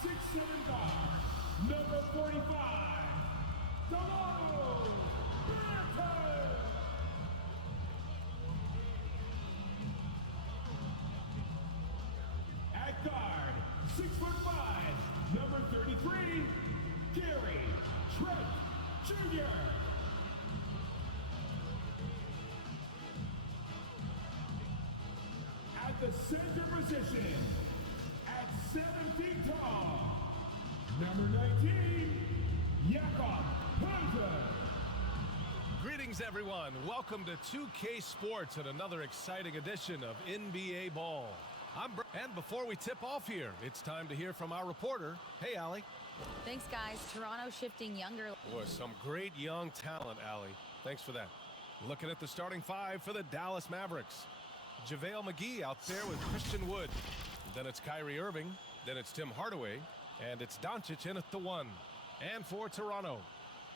6'7" guard, number 45, Toronto Raptors. At guard, 6'5", number 33, Gary Trent Jr. At the center position, at 7 feet tall, number 19, Jakob Hunter. Greetings, everyone. Welcome to 2K Sports and another exciting edition of NBA Ball. And before we tip off here, it's time to hear from our reporter. Hey, Allie. Thanks, guys. Toronto shifting younger. Boy, some great young talent, Allie. Thanks for that. Looking at the starting five for the Dallas Mavericks. JaVale McGee out there with Christian Wood. Then it's Kyrie Irving. Then it's Tim Hardaway. And it's Doncic in at the one. And for Toronto,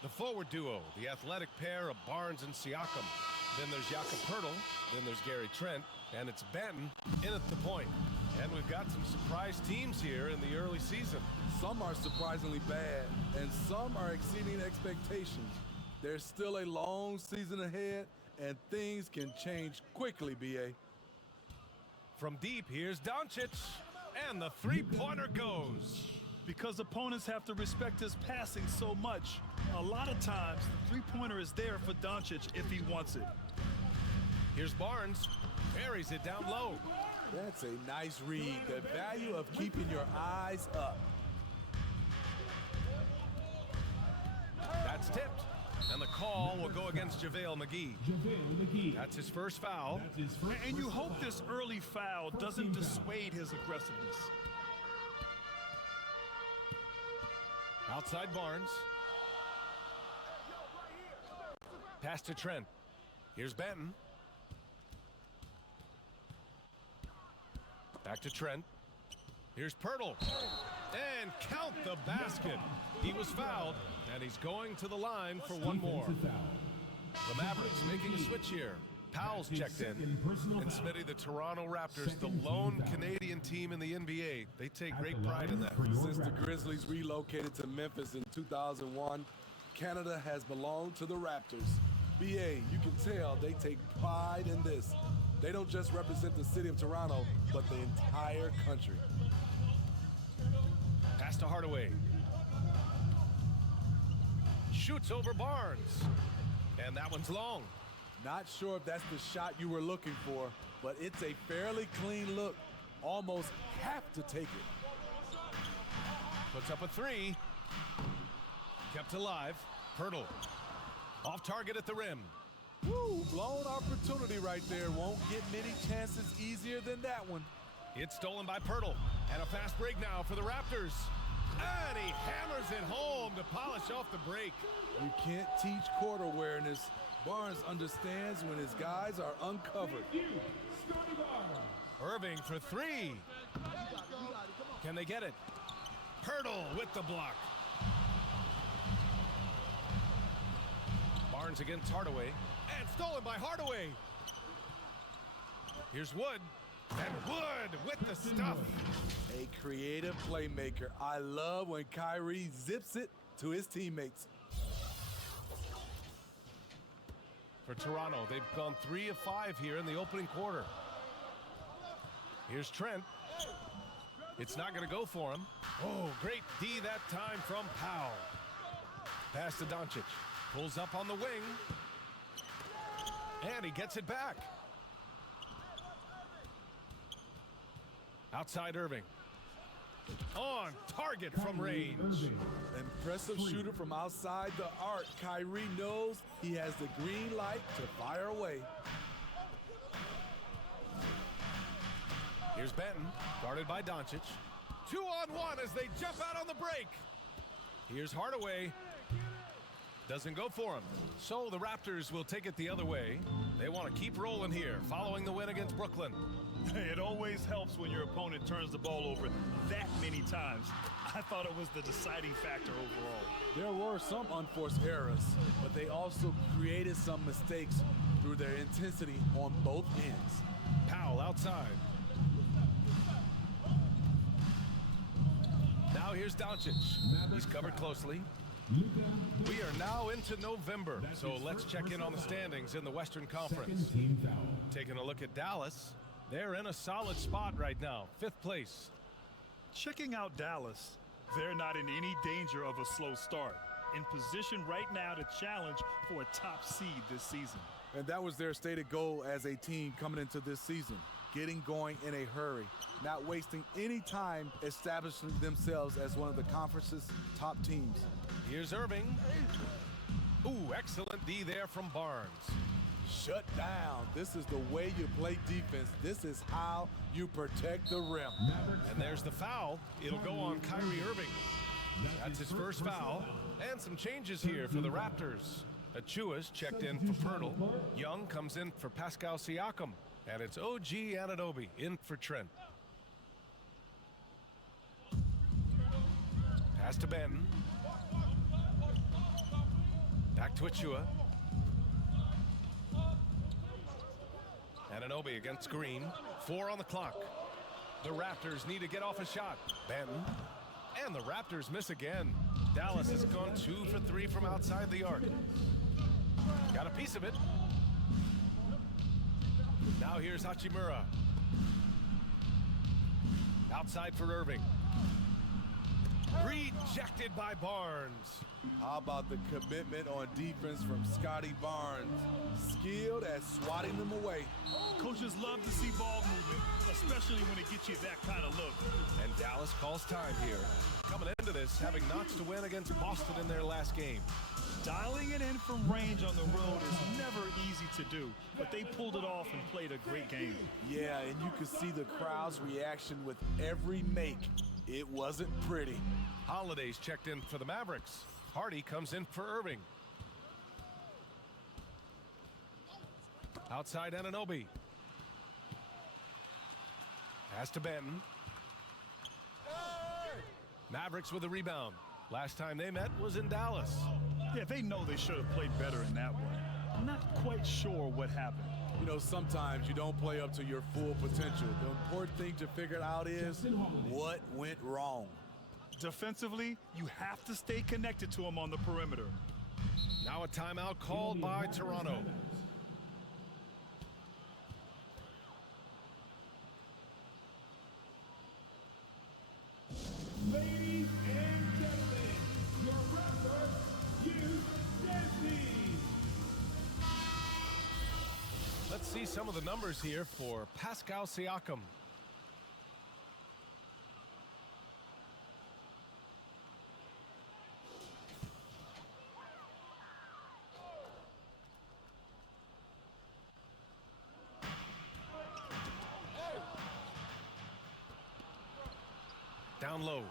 the forward duo, the athletic pair of Barnes and Siakam. Then there's Jakob Poeltl. Then there's Gary Trent. And it's Benton in at the point. And we've got some surprise teams here in the early season. Some are surprisingly bad, and some are exceeding expectations. There's still a long season ahead, and things can change quickly, B.A. From deep, here's Doncic. And the three-pointer goes. Because opponents have to respect his passing so much. A lot of times, the three-pointer is there for Doncic if he wants it. Here's Barnes. Buries it down low. That's a nice read. The value of keeping your eyes up. That's tipped. And the call will go against JaVale McGee. That's his first foul. And you hope this early foul doesn't dissuade his aggressiveness. Outside Barnes. Pass to Trent. Here's Benton. Back to Trent. Here's Poeltl. And count the basket. He was fouled, and he's going to the line for one more. The Mavericks making a switch here. Powell's checked in. And Smitty, the Toronto Raptors, the lone Canadian team in the NBA. They take great pride in that. Since the Grizzlies relocated to Memphis in 2001, Canada has belonged to the Raptors. BA, you can tell they take pride in this. They don't just represent the city of Toronto, but the entire country. Pass to Hardaway. Shoots over Barnes. And that one's long. Not sure if that's the shot you were looking for, but it's a fairly clean look. Almost have to take it. Puts up a three. Kept alive. Poeltl. Off target at the rim. Woo, blown opportunity right there. Won't get many chances easier than that one. It's stolen by Poeltl. And a fast break now for the Raptors. And he hammers it home to polish off the break. You can't teach court awareness. Barnes understands when his guys are uncovered. Irving for three. Can they get it? Poeltl with the block. Barnes against Hardaway. And stolen by Hardaway. Here's Wood. And Wood with the stuff. A creative playmaker. I love when Kyrie zips it to his teammates. For Toronto, they've gone 3 of 5 here in the opening quarter. Here's Trent. It's not going to go for him. Oh, great D that time from Powell. Pass to Doncic. Pulls up on the wing. And he gets it back. Outside Irving. On target from range. Impressive shooter from outside the arc. Kyrie knows he has the green light to fire away. Here's Benton, guarded by Doncic. 2-on-1 as they jump out on the break. Here's Hardaway. Doesn't go for him. So the Raptors will take it the other way. They want to keep rolling here, following the win against Brooklyn. It always helps when your opponent turns the ball over that many times. I thought it was the deciding factor overall. There were some unforced errors, but they also created some mistakes through their intensity on both ends. Powell outside. Now Now here's Doncic. He's covered closely. We are now into November, so let's check in on the standings in the Western Conference. Taking a look at Dallas, they're in a solid spot right now, 5th place. Checking out Dallas, they're not in any danger of a slow start. In position right now to challenge for a top seed this season. And that was their stated goal as a team coming into this season. Getting going in a hurry, not wasting any time establishing themselves as one of the conference's top teams. Here's Irving. Ooh, excellent D there from Barnes. Shut down. This is the way you play defense. This is how you protect the rim. And there's the foul. It'll go on Kyrie Irving. That's his first foul. And some changes here for the Raptors. Achua's checked in for Pirtle. Young comes in for Pascal Siakam. And it's OG Anunoby in for Trent. Pass to Benton. Back to Achua. Anunoby against Green. 4 on the clock. The Raptors need to get off a shot. Benton. And the Raptors miss again. Dallas has gone 2 for 3 from outside the arc. Got a piece of it. Now here's Hachimura. Outside for Irving. Rejected by Barnes. How about the commitment on defense from Scotty Barnes? Skilled at swatting them away. Coaches love to see ball movement, especially when it gets you that kind of look. And Dallas calls time here. Coming into this, having notch to win against Boston in their last game. Dialing it in from range on the road is never easy to do, but they pulled it off and played a great game. Yeah, and you could see the crowd's reaction with every make. It wasn't pretty. Holiday's checked in for the Mavericks. Hardy comes in for Irving. Outside Anunoby. Pass to Benton. Mavericks with a rebound. Last time they met was in Dallas. Yeah, they know they should have played better in that one. I'm not quite sure what happened. You know, sometimes you don't play up to your full potential. The important thing to figure out is what went wrong. Defensively, you have to stay connected to him on the perimeter. Now a timeout called by Toronto. Ladies and gentlemen, your Raptors, you dancing. Let's see some of the numbers here for Pascal Siakam. Down low.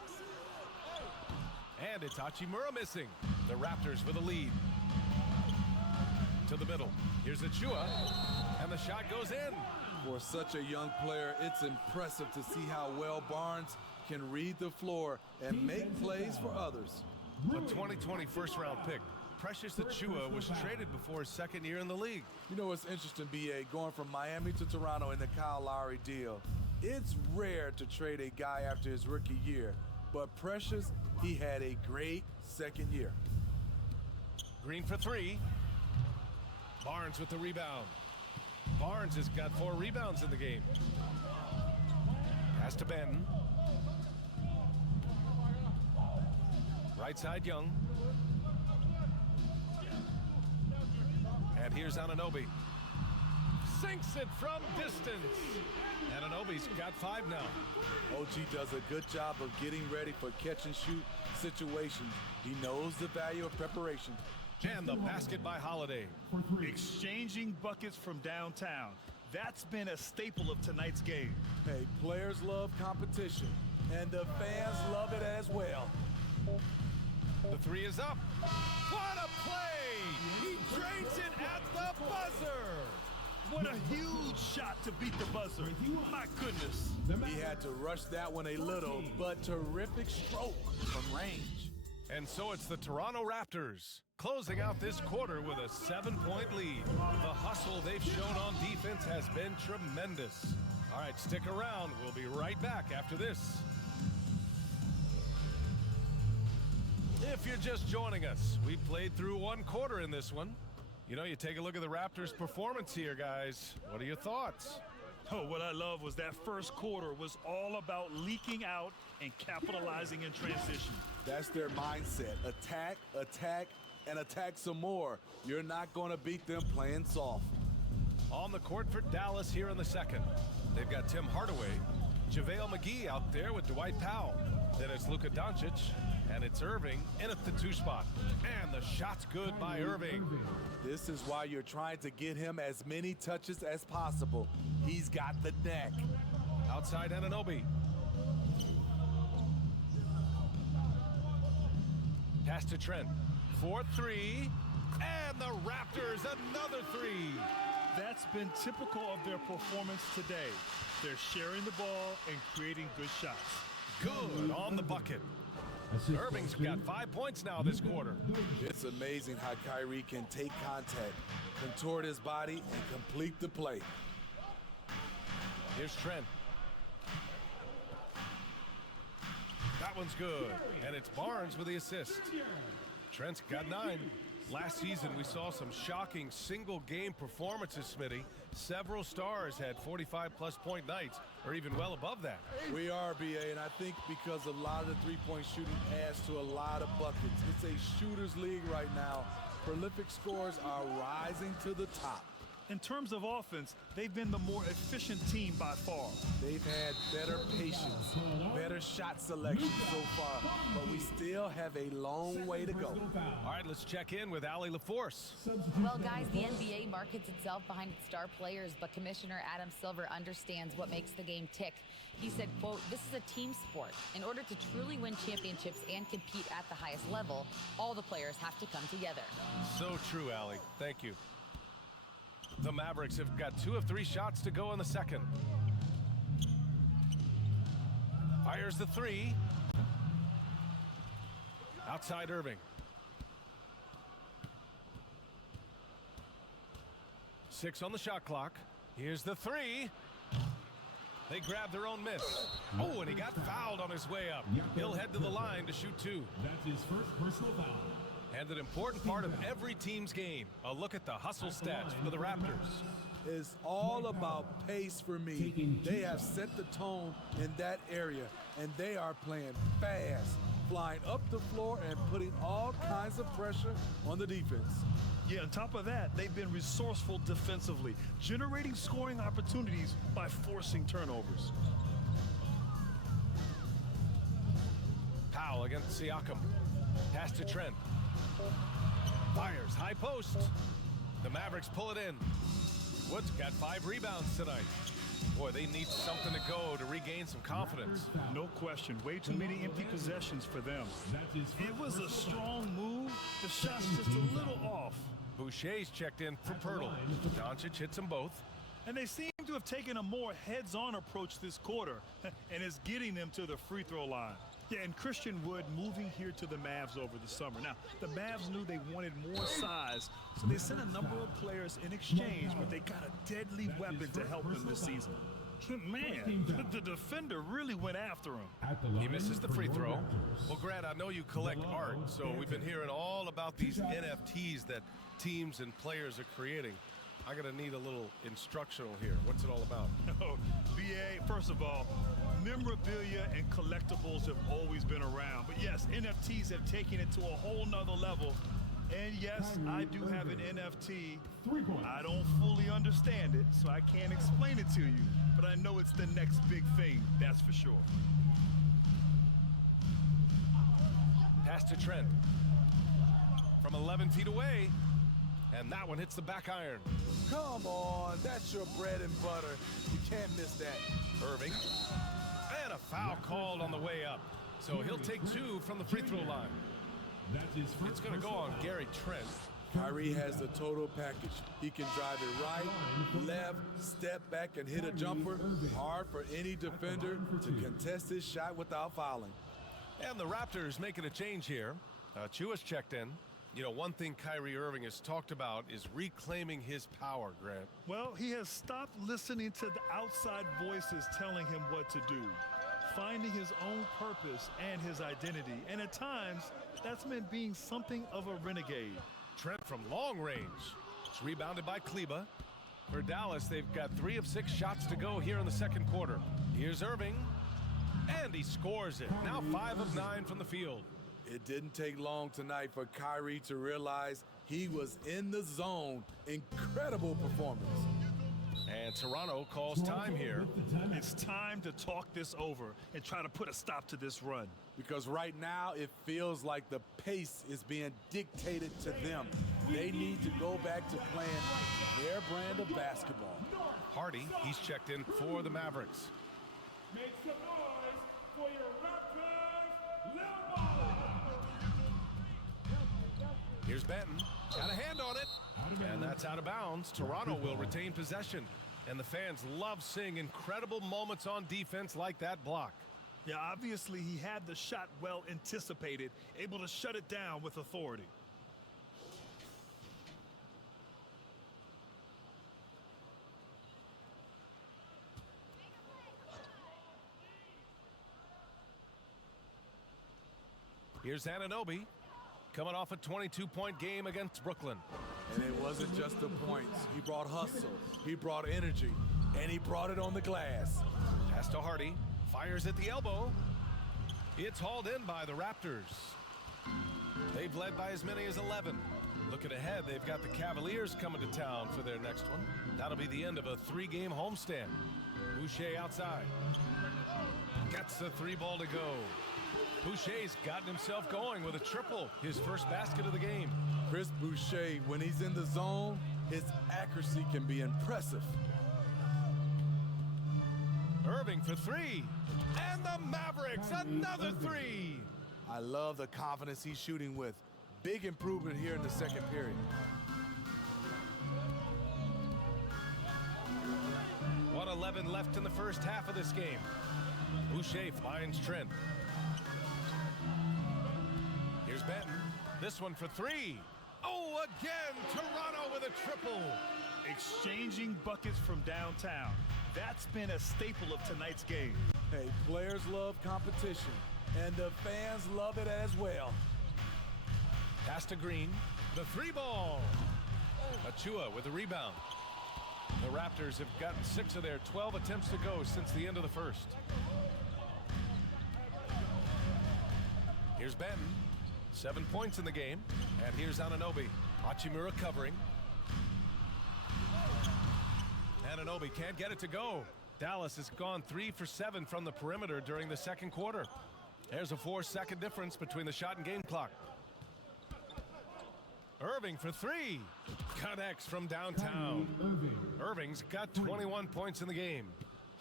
And it's Hachimura missing. The Raptors with a lead. To the middle. Here's Achua. And the shot goes in. For such a young player, it's impressive to see how well Barnes can read the floor and make plays for others. A 2020 first-round pick. Precious Achua was traded before his second year in the league. You know what's interesting, B.A., going from Miami to Toronto in the Kyle Lowry deal. It's rare to trade a guy after his rookie year, but Precious, he had a great second year. Green for 3. Barnes with the rebound. Barnes has got 4 rebounds in the game. Pass to Benton. Right side Young. And here's Anunoby. Sinks it from distance. Anunoby's got 5 now. OG does a good job of getting ready for catch-and-shoot situations. He knows the value of preparation. And the basket by Holiday. Exchanging buckets from downtown. That's been a staple of tonight's game. Hey, players love competition, and the fans love it as well. The 3 is up. What a play! He drains it at the buzzer. What a huge shot to beat the buzzer. My goodness. He had to rush that one a little, but terrific stroke from range. And so it's the Toronto Raptors closing out this quarter with a 7-point lead. The hustle they've shown on defense has been tremendous. All right, stick around. We'll be right back after this. If you're just joining us, we played through one quarter in this one. You know, you take a look at the Raptors' performance here, guys. What are your thoughts? Oh, what I love was that first quarter was all about leaking out and capitalizing in transition. That's their mindset. Attack, attack, and attack some more. You're not going to beat them playing soft. On the court for Dallas here in the second. They've got Tim Hardaway, JaVale McGee out there with Dwight Powell. Then it's Luka Doncic, and it's Irving in at the 2 spot. And the shot's good by Irving. This is why you're trying to get him as many touches as possible. He's got the neck. Outside Anunoby. Pass to Trent. 4-3. And the Raptors, another 3. That's been typical of their performance today. They're sharing the ball and creating good shots. Good on the bucket. Irving's got 5 points now this quarter. It's amazing how Kyrie can take contact, contort his body, and complete the play. Here's Trent. That one's good. And it's Barnes with the assist. Trent's got 9. Last season, we saw some shocking single-game performances, Smitty. Several stars had 45-plus point nights, or even well above that. We are, BA, and I think because a lot of the three-point shooting adds to a lot of buckets. It's a shooter's league right now. Prolific scorers are rising to the top. In terms of offense, they've been the more efficient team by far. They've had better patience, better shot selection so far, but we still have a long way to go. All right, let's check in with Allie LaForce. Well, guys, the NBA markets itself behind its star players, but Commissioner Adam Silver understands what makes the game tick. He said, quote, "This is a team sport. In order to truly win championships and compete at the highest level, all the players have to come together." So true, Allie. Thank you. The Mavericks have got 2 of 3 shots to go in the second. Fires the 3. Outside Irving. 6 on the shot clock. Here's the 3. They grab their own miss. Oh, and he got fouled on his way up. He'll head to the line to shoot 2. That's his first personal foul. And an important part of every team's game. A look at the hustle stats for the Raptors. It's all about pace for me. They have set the tone in that area, and they are playing fast, flying up the floor and putting all kinds of pressure on the defense. Yeah, on top of that, they've been resourceful defensively, generating scoring opportunities by forcing turnovers. Powell against Siakam. Pass to Trent. Fires, high post. The Mavericks pull it in. Wood's got 5 rebounds tonight. Boy, they need something to go to regain some confidence. No question. Way too many empty possessions for them. It was a strong move. The shot's just a little off. Boucher's checked in for Pirtle. Doncic hits them both. And they seem to have taken a more heads-on approach this quarter, and it's getting them to the free throw line. Yeah, and Christian Wood moving here to the Mavs over the summer. Now, the Mavs knew they wanted more size, so they sent a number of players in exchange, but they got a deadly weapon to help them this season. Man, the defender really went after him. He misses the free throw. Well, Grant, I know you collect art, so we've been hearing all about these NFTs that teams and players are creating. I'm going to need a little instructional here. What's it all about? Oh, BA, first of all, memorabilia and collectibles have always been around. But yes, NFTs have taken it to a whole nother level. And yes, I do have an NFT. I don't fully understand it, so I can't explain it to you. But I know it's the next big thing, that's for sure. Pass to Trent. From 11 feet away. And that one hits the back iron. Come on, that's your bread and butter. You can't miss that. Irving. And a foul called on the way up. So he'll take 2 from the free throw line. It's going to go on Gary Trent. Kyrie has the total package. He can drive it right, left, step back, and hit a jumper. Hard for any defender to contest his shot without fouling. And the Raptors making a change here. Chua's checked in. You know, one thing Kyrie Irving has talked about is reclaiming his power, Grant. Well, he has stopped listening to the outside voices telling him what to do. finding his own purpose and his identity. And at times, that's meant being something of a renegade. Trent from long range. It's rebounded by Kleba. For Dallas, they've got 3 of 6 shots to go here in the second quarter. Here's Irving. And he scores it. Now 5 of 9 from the field. It didn't take long tonight for Kyrie to realize he was in the zone. Incredible performance. And Toronto calls time here. It's time to talk this over and try to put a stop to this run. Because right now it feels like the pace is being dictated to them. They need to go back to playing their brand of basketball. Hardy, he's checked in for the Mavericks. Make some noise for your Raptors, Lil Ball. Here's Benton. Got a hand on it. And that's out of bounds. Toronto will retain possession. And the fans love seeing incredible moments on defense like that block. Yeah, obviously he had the shot well anticipated, able to shut it down with authority. Here's Anunoby, coming off a 22-point game against Brooklyn. And it wasn't just the points. He brought hustle, he brought energy, and he brought it on the glass. Pass to Hardy, fires at the elbow. It's hauled in by the Raptors. They've led by as many as 11. Looking ahead, they've got the Cavaliers coming to town for their next one. That'll be the end of a 3-game homestand. Boucher outside. Gets the 3-ball to go. Boucher's gotten himself going with a triple, his first basket of the game. Chris Boucher, when he's in the zone, his accuracy can be impressive. Irving for 3. And the Mavericks, another 3. I love the confidence he's shooting with. Big improvement here in the second period. 1:11 left in the first half of this game. Boucher finds Trent. Here's Benton. This one for 3. Oh, again, Toronto with a triple. Exchanging buckets from downtown. That's been a staple of tonight's game. Hey, players love competition, and the fans love it as well. Pass to Green. The 3-ball. Achua with the rebound. The Raptors have gotten 6 of their 12 attempts to go since the end of the first. Here's Benton. 7 points in the game. And here's Anunoby. Hachimura covering. Anunoby can't get it to go. Dallas has gone 3 for 7 from the perimeter during the second quarter. There's a 4-second difference between the shot and game clock. Irving for 3. Connects from downtown. Irving's got 21 points in the game.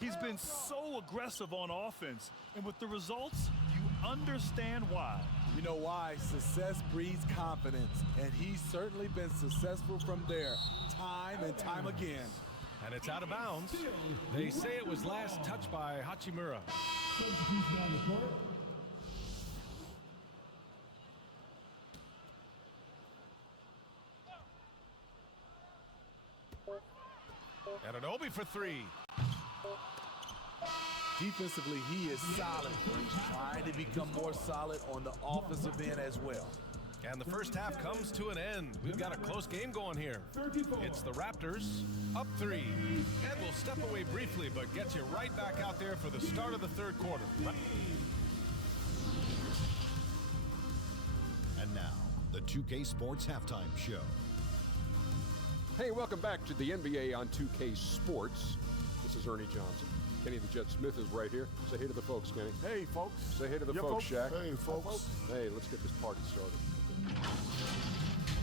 He's been so aggressive on offense, and with the results, you understand why. You know why? Success breeds confidence, and he's certainly been successful from there, time and time again. And it's out of bounds. They say it was last touched by Hachimura. Anunoby for 3. Defensively, he is solid. He's trying to become more solid on the offensive end as well. And the first half comes to an end. We've got a close game going here. It's the Raptors up 3. And we'll step away briefly, but get you right back out there for the start of the third quarter. And now, the 2K Sports Halftime Show. Hey, welcome back to the NBA on 2K Sports. This is Ernie Johnson. Kenny the Jet Smith is right here. Say hey to the folks, Kenny. Hey, folks. Say hey to the folks, Shaq. Hey, folks. Hey, let's get this party started.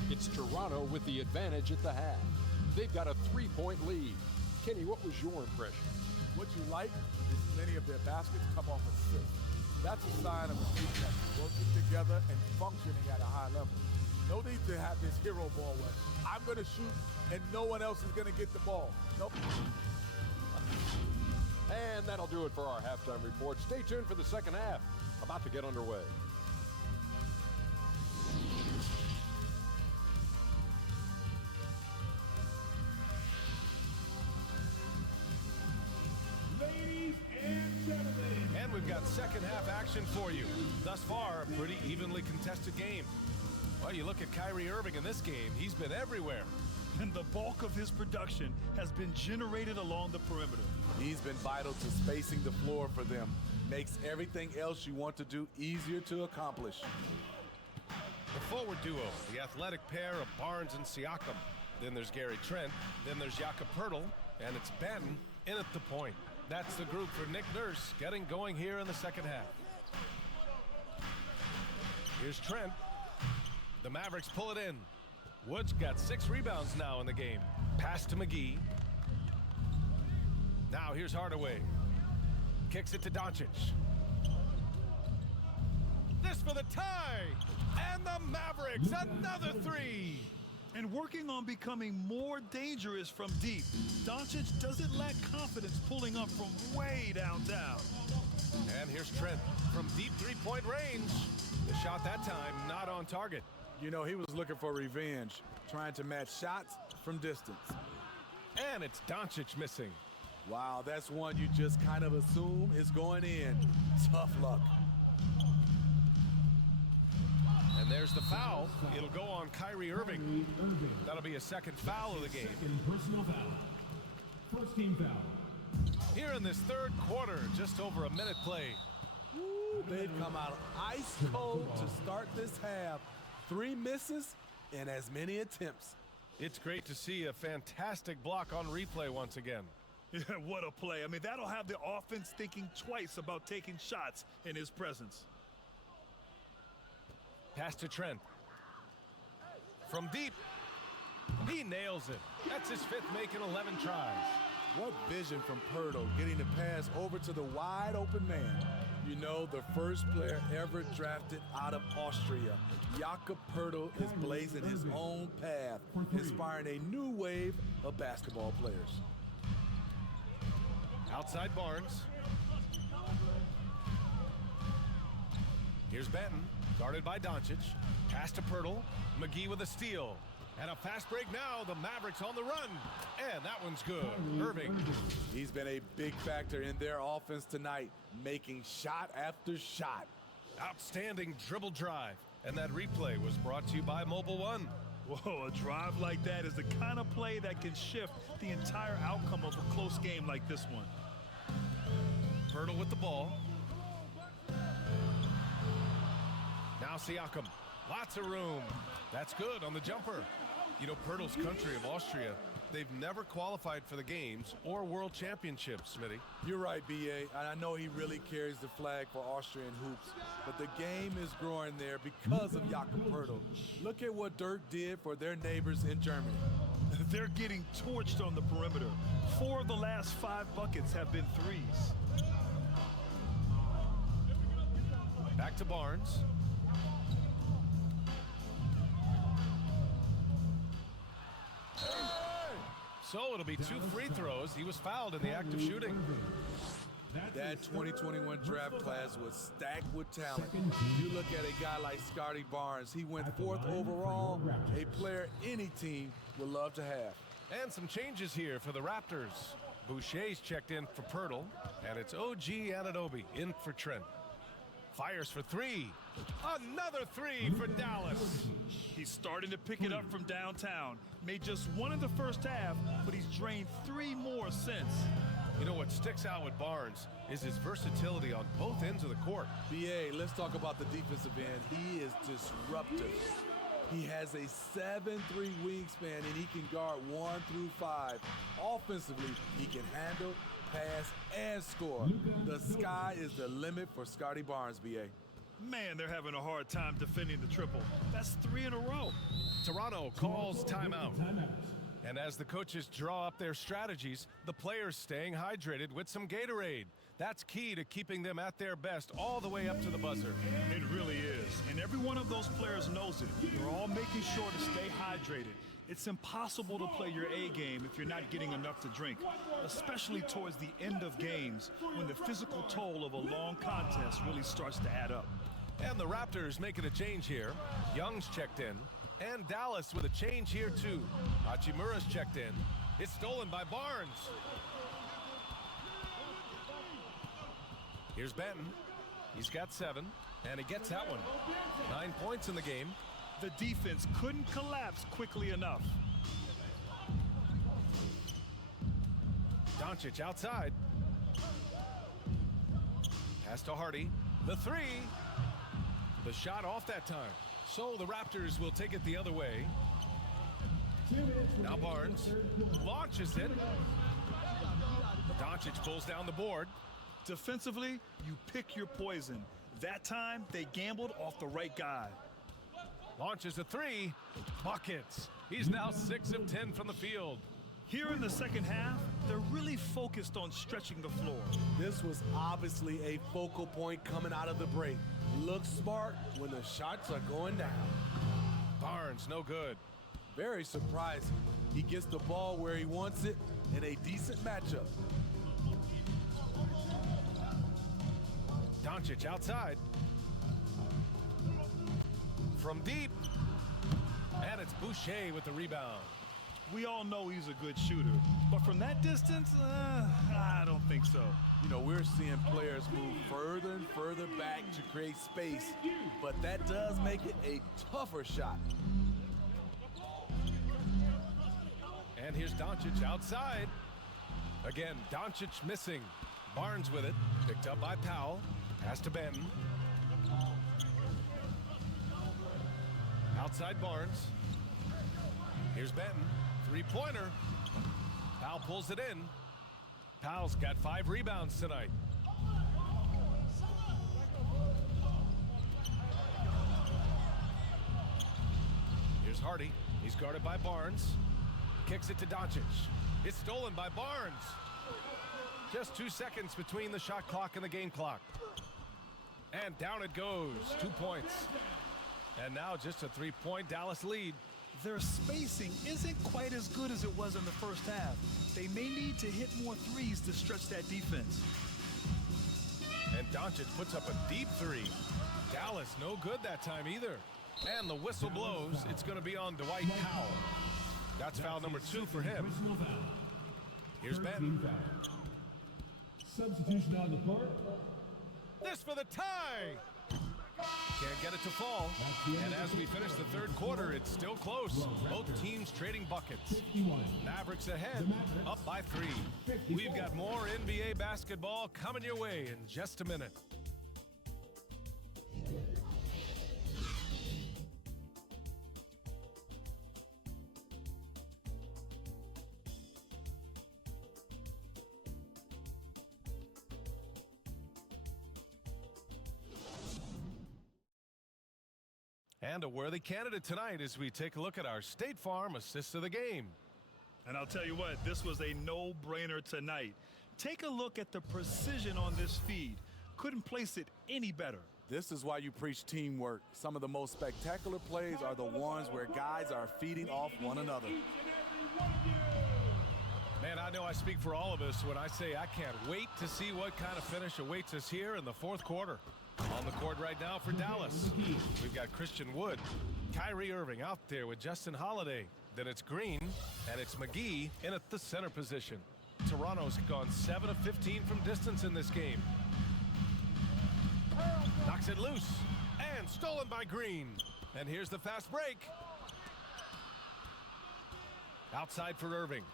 It's Toronto with the advantage at the half. They've got a 3-point lead. Kenny, what was your impression? What you like is many of their baskets come off assists. That's a sign of a team that's working together and functioning at a high level. No need to have this hero ball where I'm going to shoot and no one else is going to get the ball. Nope. And that'll do it for our halftime report. Stay tuned for the second half. About to get underway. Ladies and gentlemen. And we've got got second half action for you. Thus far, a pretty evenly contested game. Well, you look at Kyrie Irving in this game, he's been everywhere. And the bulk of his production has been generated along the perimeter. He's been vital to spacing the floor for them. Makes everything else you want to do easier to accomplish. The forward duo, the athletic pair of Barnes and Siakam. Then there's Gary Trent, then there's Jakob Poeltl, and it's Benton in at the point. That's the group for Nick Nurse getting going here in the second half. Here's Trent. The Mavericks pull it in. Wood's got 6 rebounds now in the game. Pass to McGee. Now here's Hardaway. Kicks it to Doncic. This for the tie! And the Mavericks, another 3! And working on becoming more dangerous from deep, Doncic doesn't lack confidence pulling up from way downtown. And here's Trent from deep three-point range. The shot that time not on target. You know, he was looking for revenge, trying to match shots from distance. And it's Doncic missing. Wow, that's one you just kind of assume is going in. Tough luck. And there's the foul. It'll go on Kyrie Irving. That'll be a second foul of the game. Second personal foul. First team foul. Here in this third quarter, just over a minute played. Ooh, they've come out ice cold to start this half. 3 misses and as many attempts. It's great to see a fantastic block on replay once again. Yeah, what a play. I mean, that'll have the offense thinking twice about taking shots in his presence. Pass to Trent. From deep, he nails it. That's his 5th make in 11 tries. What vision from Poeltl, getting the pass over to the wide open man. You know, the first player ever drafted out of Austria. Jakob Poeltl is blazing his own path, inspiring a new wave of basketball players. Outside Barnes. Here's Benton, guarded by Doncic. Pass to Poeltl. McGee with a steal. And a fast break now. The Mavericks on the run. And that one's good. Irving. He's been a big factor in their offense tonight, making shot after shot. Outstanding dribble drive. And that replay was brought to you by Mobile One. Whoa, a drive like that is the kind of play that can shift the entire outcome of a close game like this one. Poeltl with the ball. Now Siakam. Lots of room. That's good on the jumper. You know, Poeltl's country of Austria, they've never qualified for the games or world championships, Smitty. You're right, B.A. And I know he really carries the flag for Austrian hoops. But the game is growing there because of Jakob Poeltl. Look at what Dirk did for their neighbors in Germany. They're getting torched on the perimeter. 4 of the last 5 buckets have been threes. Back to Barnes. So it'll be 2 free throws. He was fouled in the act of shooting. That 2021 draft class was stacked with talent. You look at a guy like Scotty Barnes. He went 4th overall, a player any team would love to have. And some changes here for the Raptors. Boucher's checked in for Poeltl, and it's OG Anunoby in for Trent. Fires for 3. Another 3 for Dallas. He's starting to pick it up from downtown. Made just 1 in the first half, but he's drained 3 more since. You know what sticks out with Barnes is his versatility on both ends of the court. B.A., let's talk about the defensive end. He is disruptive. He has a 7'3" wingspan, and he can guard 1 through 5. Offensively, he can handle, pass, and score. The sky is the limit for Scotty Barnes, B.A. Man, they're having a hard time defending the triple. That's 3 in a row. Toronto calls timeout. And as the coaches draw up their strategies, the players staying hydrated with some Gatorade. That's key to keeping them at their best all the way up to the buzzer. It really is. And every one of those players knows it. They're all making sure to stay hydrated. It's impossible to play your A game if you're not getting enough to drink, especially towards the end of games when the physical toll of a long contest really starts to add up. And the Raptors making a change here. Young's checked in. And Dallas with a change here too. Hachimura's checked in. It's stolen by Barnes. Here's Benton. He's got 7, and he gets that one. 9 points in the game. The defense couldn't collapse quickly enough. Doncic outside. Pass to Hardy. The 3. The shot off that time. So the Raptors will take it the other way. Now Barnes launches it. Doncic pulls down the board. Defensively, you pick your poison. That time, they gambled off the right guy. Launches a 3. Buckets. He's now 6 of 10 from the field. Here in the second half, they're really focused on stretching the floor. This was obviously a focal point coming out of the break. Look smart when the shots are going down. Barnes, no good. Very surprising. He gets the ball where he wants it in a decent matchup. Doncic outside. From deep. And it's Boucher with the rebound. We all know he's a good shooter, but from that distance, I don't think so. You know, we're seeing players move further and further back to create space, but that does make it a tougher shot. And here's Doncic outside. Again, Doncic missing. Barnes with it. Picked up by Powell. Pass to Benton. Outside Barnes. Here's Benton. Three-pointer. Powell pulls it in. Powell's got 5 rebounds tonight. Here's Hardy. He's guarded by Barnes. Kicks it to Doncic. It's stolen by Barnes. Just 2 seconds between the shot clock and the game clock. And down it goes. 2 points. And now just a 3-point Dallas lead. Their spacing isn't quite as good as it was in the first half. They may need to hit more threes to stretch that defense. And Doncic puts up a deep 3. Dallas no good that time either. And the whistle blows. It's going to be on Dwight Powell. That's foul number 2 for him. Here's Ben. Substitution on the court. This for the tie. Can't get it to fall. And as we finish the third quarter, it's still close. Both teams trading buckets. Mavericks ahead, up by 3. We've got more NBA basketball coming your way in just a minute. And a worthy candidate tonight as we take a look at our State Farm assist of the game. And I'll tell you what, this was a no-brainer tonight. Take a look at the precision on this feed. Couldn't place it any better. This is why you preach teamwork. Some of the most spectacular plays are the ones where guys are feeding off one another. Man, I know I speak for all of us when I say I can't wait to see what kind of finish awaits us here in the fourth quarter. On the court right now for Dallas, we've got Christian Wood, Kyrie Irving out there with Justin Holiday. Then it's Green, and it's McGee in at the center position. Toronto's gone 7 of 15 from distance in this game. Knocks it loose, and stolen by Green. And here's the fast break. Outside for Irving.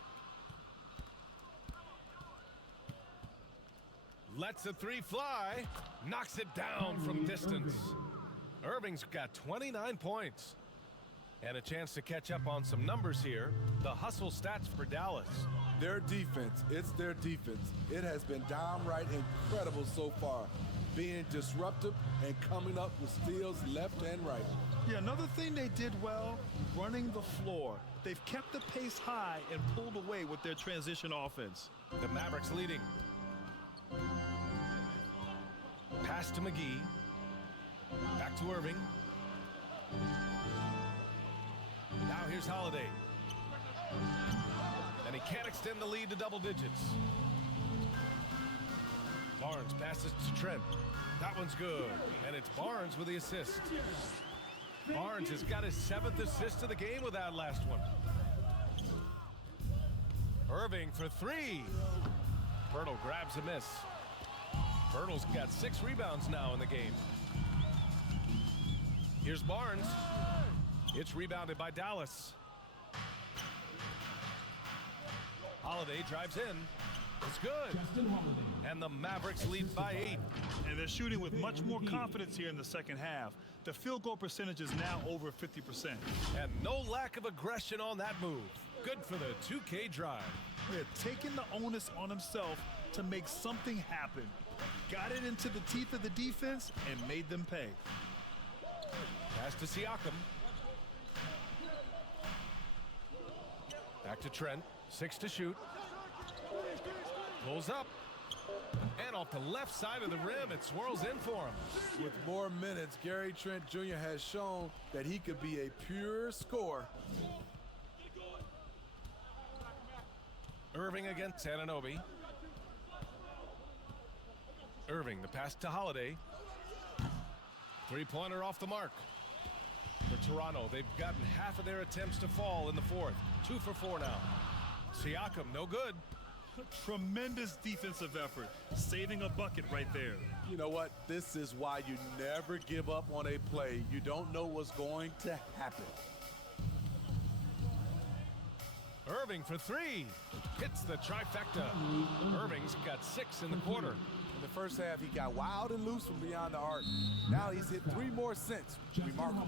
Lets the 3 fly, knocks it down from distance. Irving's got 29 points. And a chance to catch up on some numbers here. The hustle stats for Dallas. Their defense, it's their defense. It has been downright incredible so far. Being disruptive and coming up with steals left and right. Yeah, another thing they did well, running the floor. They've kept the pace high and pulled away with their transition offense. The Mavericks leading. Pass to McGee. Back to Irving. Now here's Holiday. And he can't extend the lead to double digits. Barnes passes to Trent. That one's good. And it's Barnes with the assist. Barnes has got his 7th assist of the game with that last one. Irving for 3. Pirtle grabs a miss. Bertles got 6 rebounds now in the game. Here's Barnes. It's rebounded by Dallas. Holiday drives in. It's good. And the Mavericks lead by 8. And they're shooting with much more confidence here in the second half. The field goal percentage is now over 50%. And no lack of aggression on that move. Good for the 2K drive. They're taking the onus on himself to make something happen. Got it into the teeth of the defense and made them pay. Pass to Siakam. Back to Trent. 6 to shoot. Pulls up. And off the left side of the rim, it swirls in for him. With more minutes, Gary Trent Jr. has shown that he could be a pure scorer. Irving against Anunoby. Irving, the pass to Holiday. 3-pointer off the mark. For Toronto, they've gotten half of their attempts to fall in the fourth. 2 for 4 now. Siakam, no good. Tremendous defensive effort, saving a bucket right there. You know what? This is why you never give up on a play. You don't know what's going to happen. Irving for 3. Hits the trifecta. Irving's got 6 in the quarter. In the first half, he got wild and loose from beyond the arc. Now he's hit 3 more since. Remarkable.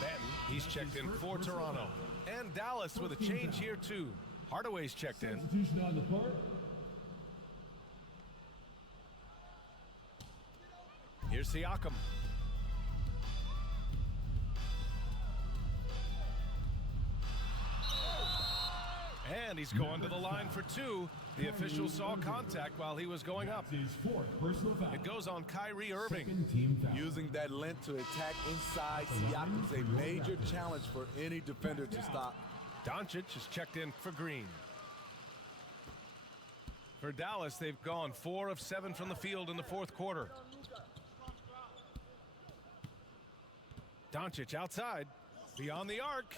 Benton, he's checked in for Toronto. And Dallas with a change here, too. Hardaway's checked in. Here's Siakam. And he's going to the line for 2. The official saw contact while he was going up. It goes on Kyrie Irving. Using that length to attack inside Siakam's a major challenge for any defender to stop. Doncic is checked in for Green. For Dallas, they've gone 4 of 7 from the field in the fourth quarter. Doncic outside, beyond the arc.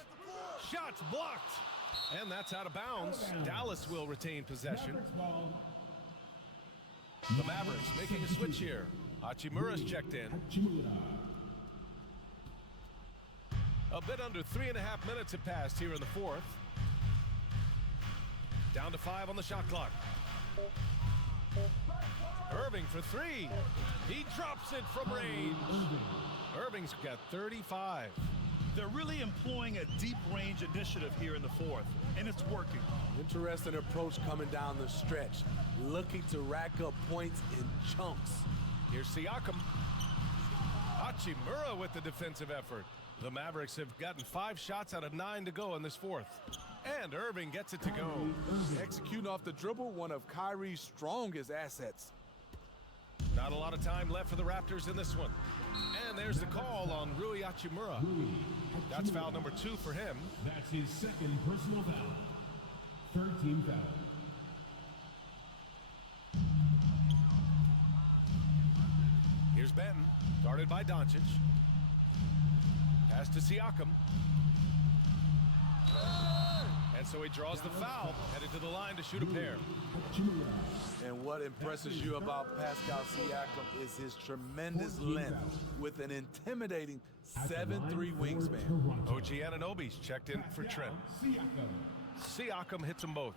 Shots blocked. And that's out of bounds. Dallas will retain possession. The Mavericks making a switch here. Hachimura's checked in. A bit under 3.5 minutes have passed here in the fourth. Down to 5 on the shot clock. Irving for 3. He drops it from range. Irving's got 35. They're really employing a deep range initiative here in the fourth, and it's working. Interesting approach coming down the stretch. Looking to rack up points in chunks. Here's Siakam. Hachimura with the defensive effort. The Mavericks have gotten 5 shots out of 9 to go in this fourth. And Irving gets it to go. Executing off the dribble, one of Kyrie's strongest assets. Not a lot of time left for the Raptors in this one. And there's the call on Rui Hachimura. That's foul number 2 for him. That's his second personal foul. Third team foul. Here's Benton, guarded by Doncic. Pass to Siakam. And so he draws the foul, headed to the line to shoot a pair. And what impresses you about Pascal Siakam is his tremendous length with an intimidating 7'3" wingspan. OG Anunoby's checked in for Trent. Siakam hits them both.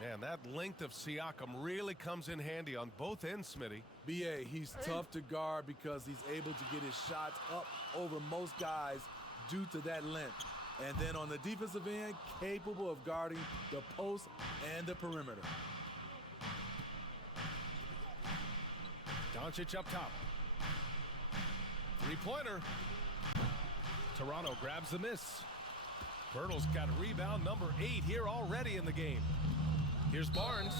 Man, that length of Siakam really comes in handy on both ends, Smitty. B.A., he's tough to guard because he's able to get his shots up over most guys due to that length. And then on the defensive end, capable of guarding the post and the perimeter. Doncic up top. 3-pointer. Toronto grabs the miss. Bertles got rebound number 8 here already in the game. Here's Barnes,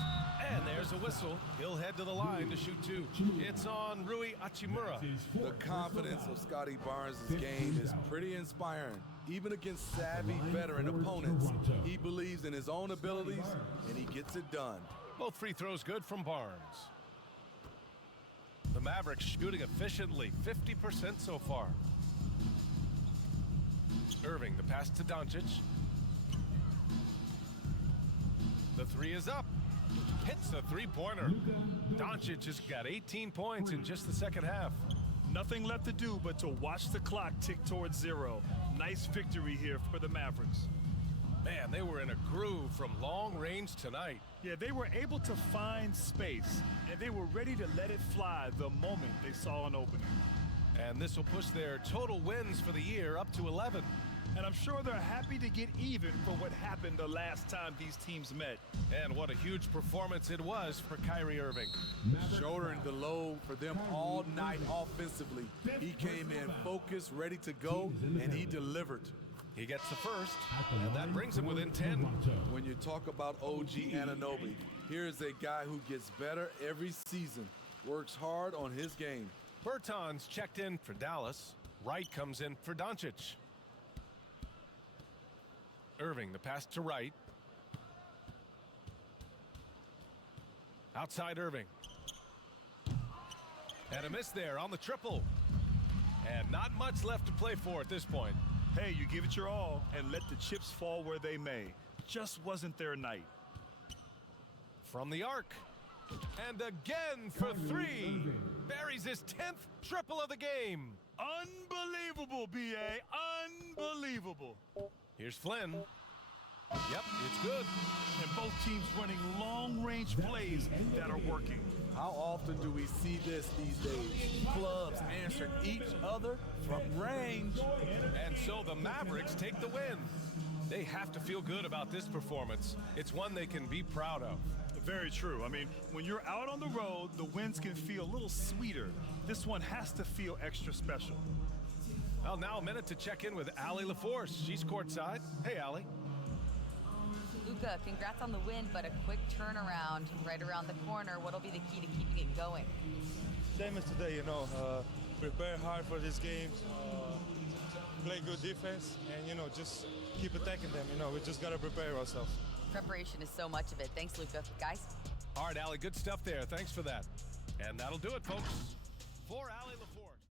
and there's a whistle. He'll head to the line to shoot 2. It's on Rui Hachimura. The confidence of Scotty Barnes' game is pretty inspiring. Even against savvy veteran opponents, he believes in his own abilities, and he gets it done. Both free throws good from Barnes. The Mavericks shooting efficiently, 50% so far. Irving, the pass to Doncic. The 3 is up. hits a three-pointer. Doncic just got 18 points in just the second half. Nothing left to do but to watch the clock tick towards 0. Nice victory here for the Mavericks. Man, they were in a groove from long range tonight. Yeah, they were able to find space, and they were ready to let it fly the moment they saw an opening. And this will push their total wins for the year up to 11. And I'm sure they're happy to get even for what happened the last time these teams met. And what a huge performance it was for Kyrie Irving. Shouldering the load for them all night offensively. He came in focused, ready to go, and he delivered. He gets the first, and that brings him within 10. When you talk about OG Anunoby, here's a guy who gets better every season, works hard on his game. Bertans checked in for Dallas. Wright comes in for Doncic. Irving, the pass to Wright. Outside Irving. And a miss there on the triple. And not much left to play for at this point. Hey, you give it your all and let the chips fall where they may. Just wasn't their night. From the arc. And again for three. Buries his 10th triple of the game. Unbelievable, B.A. Unbelievable. Here's Flynn. Yep, it's good. And both teams running long-range plays that are working. How often do we see this these days? Clubs answering each other from range. And so the Mavericks take the win. They have to feel good about this performance. It's one they can be proud of. Very true. I mean, when you're out on the road, the wins can feel a little sweeter. This one has to feel extra special. Well, now a minute to check in with Allie LaForce. She's courtside. Hey, Allie. Luka, congrats on the win, but a quick turnaround right around the corner. What'll be the key to keeping it going? Same as today, prepare hard for this game, play good defense, and, just keep attacking them. We just got to prepare ourselves. Preparation is so much of it. Thanks, Luka. Guys? All right, Allie, good stuff there. Thanks for that. And that'll do it, folks. For Allie LaForce.